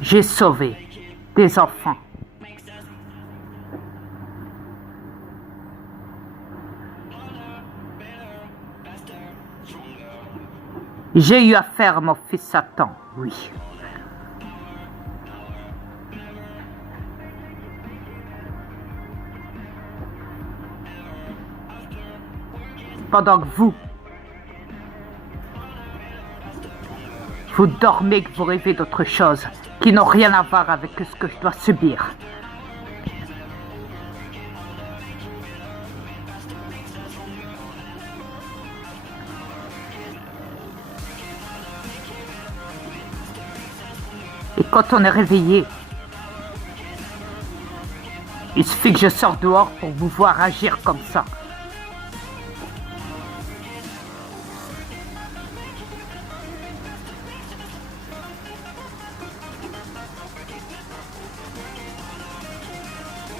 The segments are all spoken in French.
J'ai sauvé des enfants. J'ai eu affaire à mon fils Satan, oui. Pendant que vous dormez, que vous rêvez d'autre chose, qui n'ont rien à voir avec ce que je dois subir. Et quand on est réveillé, il suffit que je sorte dehors pour vous voir agir comme ça.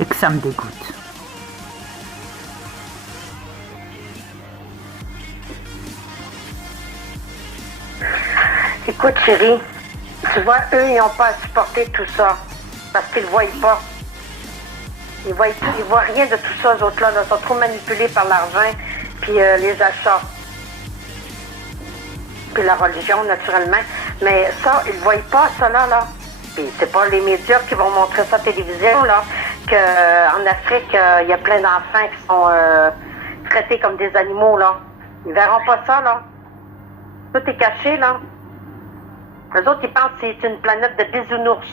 Et que ça me dégoûte. Écoute chérie, tu vois, eux ils n'ont pas à supporter tout ça, parce qu'ils ne voient pas. Ils voient rien de tout ça, eux autres-là, ils sont trop manipulés par l'argent, puis les achats. Puis la religion, naturellement. Mais ça, ils ne voient pas ça là. Puis c'est pas les médias qui vont montrer ça à la télévision, là, qu'en Afrique, il y a plein d'enfants qui sont traités comme des animaux, là. Ils verront pas ça, là. Tout est caché, là. Les autres, ils pensent que c'est une planète de bisounours.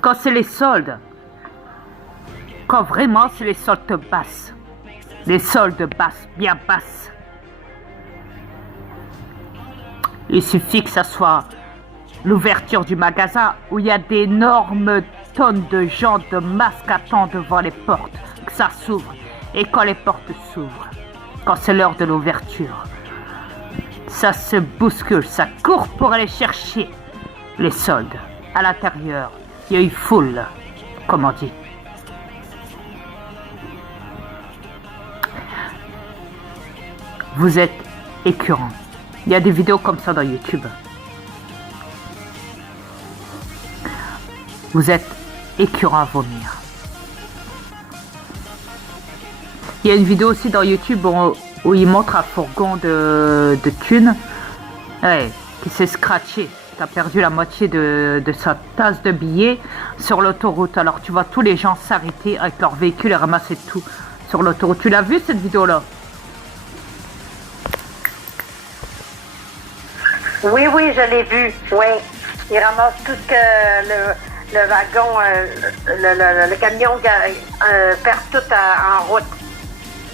Quand c'est les soldes, quand vraiment c'est les soldes basses, les soldes basses, bien basses, il suffit que ça soit l'ouverture du magasin où il y a d'énormes tonnes de gens de masques attendent devant les portes, que ça s'ouvre. Et quand les portes s'ouvrent, quand c'est l'heure de l'ouverture, ça se bouscule, ça court pour aller chercher les soldes. À l'intérieur, il y a une foule, comme on dit. Vous êtes écœurant. Il y a des vidéos comme ça dans YouTube. Vous êtes écœurant à vomir. Il y a une vidéo aussi dans YouTube où il montre un fourgon de thunes, ouais, qui s'est scratché. Qui a perdu la moitié de sa tasse de billets sur l'autoroute. Alors tu vois tous les gens s'arrêter avec leur véhicule et ramasser tout sur l'autoroute. Tu l'as vu cette vidéo-là? Oui, je l'ai vu, oui. Ils ramassent tout ce que le wagon, le camion perd tout en route.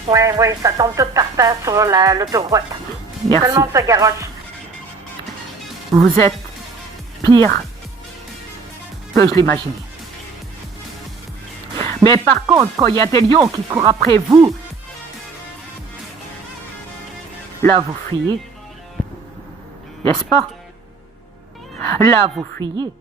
Oui, ça tombe tout par terre sur l'autoroute. Tout le monde se garoche. Vous êtes pire que je l'imaginais. Mais par contre, quand il y a des lions qui courent après vous, là vous fuyez. N'est-ce pas? Là vous fuyez.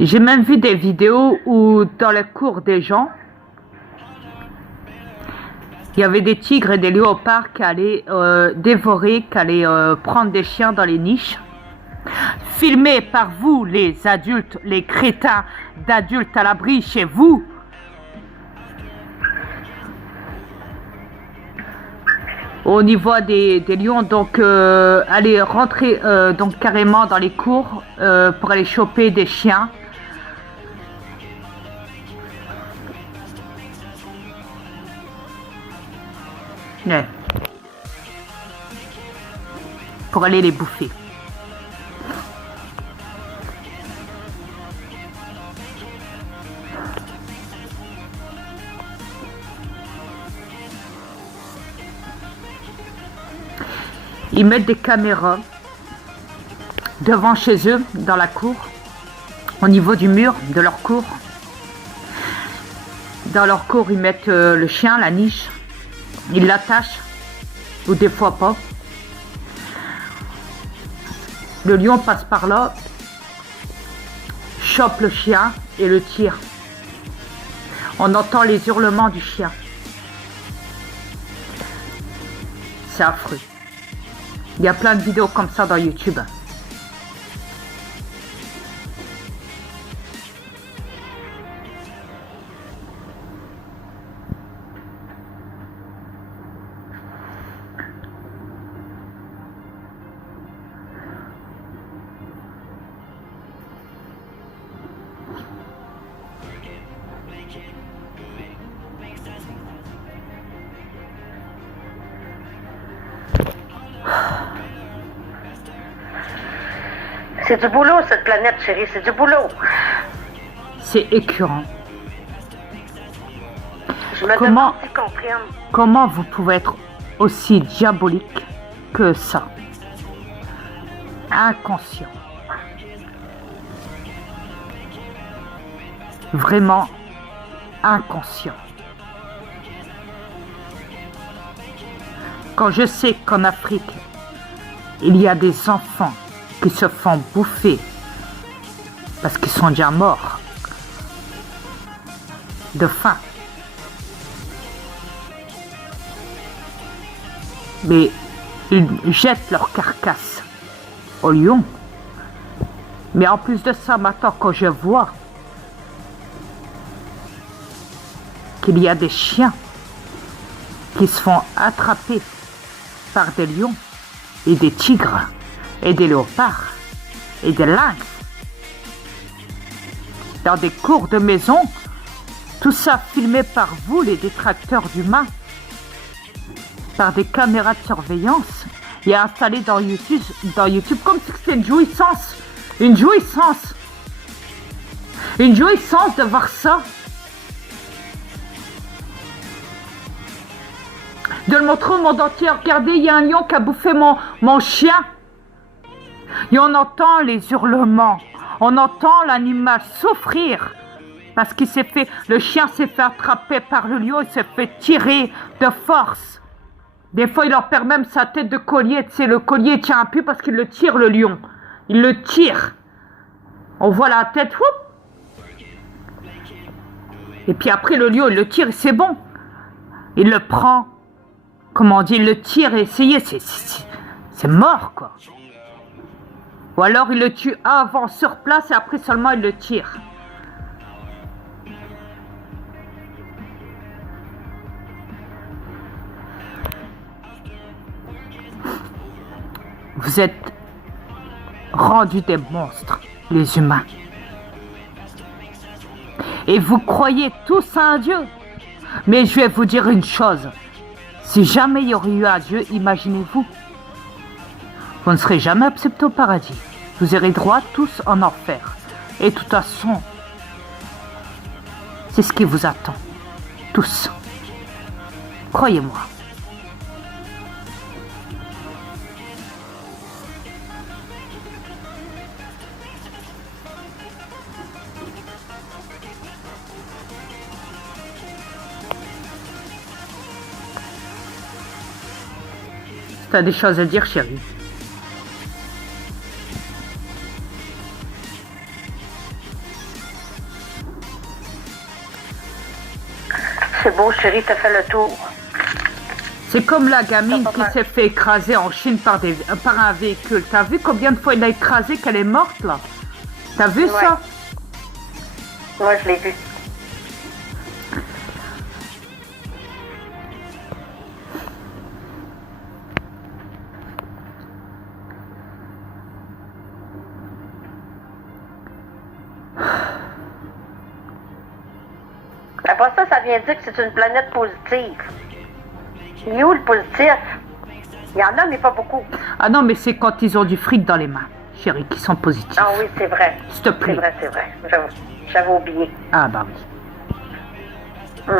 J'ai même vu des vidéos où dans les cours des gens, il y avait des tigres et des léopards qui allaient dévorer, qui allaient prendre des chiens dans les niches. Filmés par vous, les adultes, les crétins d'adultes à l'abri chez vous. Au niveau des lions, donc aller rentrer donc carrément dans les cours pour aller choper des chiens. Ouais. Pour aller les bouffer. Ils mettent des caméras devant chez eux, dans la cour, au niveau du mur de leur cour. Dans leur cour, ils mettent le chien, la niche. Ils l'attachent ou des fois pas. Le lion passe par là, chope le chien et le tire. On entend les hurlements du chien. C'est affreux. Il y a plein de vidéos comme ça dans YouTube. C'est du boulot, cette planète, chérie, c'est du boulot. C'est écœurant. Je me demande s'ils comprennent. Comment vous pouvez être aussi diabolique que ça? Inconscient. Vraiment inconscient. Quand je sais qu'en Afrique, il y a des enfants qui se font bouffer parce qu'ils sont déjà morts de faim. Mais ils jettent leur carcasse au lion. Mais en plus de ça, maintenant, quand je vois qu'il y a des chiens qui se font attraper par des lions et des tigres et des léopards et des lynx dans des cours de maison, tout ça filmé par vous, les détracteurs d'humains, par des caméras de surveillance et installé dans YouTube comme si c'était une jouissance. Une jouissance. Une jouissance de voir ça. De le montrer au monde entier. Regardez, il y a un lion qui a bouffé mon chien. Et on entend les hurlements. On entend l'animal souffrir. Parce qu'il s'est fait, le chien s'est fait attraper par le lion, il s'est fait tirer de force. Des fois, il leur perd même sa tête de collier. Tu sais, le collier tient un peu parce qu'il le tire, le lion. Il le tire. On voit la tête. Whoop. Et puis après, le lion, il le tire et c'est bon. Il le prend. Comment on dit, il le tire et essayez. C'est mort, quoi. Ou alors, il le tue avant sur place et après seulement, il le tire. Vous êtes rendus des monstres, les humains. Et vous croyez tous à un Dieu. Mais je vais vous dire une chose. Si jamais il y aurait eu un Dieu, imaginez-vous, vous ne serez jamais acceptés au paradis. Vous irez droit tous en enfer. Et de toute façon, c'est ce qui vous attend. Tous. Croyez-moi. T'as des choses à dire, chérie? C'est beau, chérie, t'as fait le tour. C'est comme la gamine qui s'est fait écraser en Chine par un véhicule. T'as vu combien de fois il l'a écrasée qu'elle est morte, là? T'as vu ça? Moi, je l'ai vu. Après ça, ça vient dire que c'est une planète positive. Il est où le positif? Il y en a, mais pas beaucoup. Ah non, mais c'est quand ils ont du fric dans les mains, chérie, qui sont positifs. Ah oui, c'est vrai. S'il te plaît. C'est vrai, c'est vrai. J'avais oublié. Ah bah oui.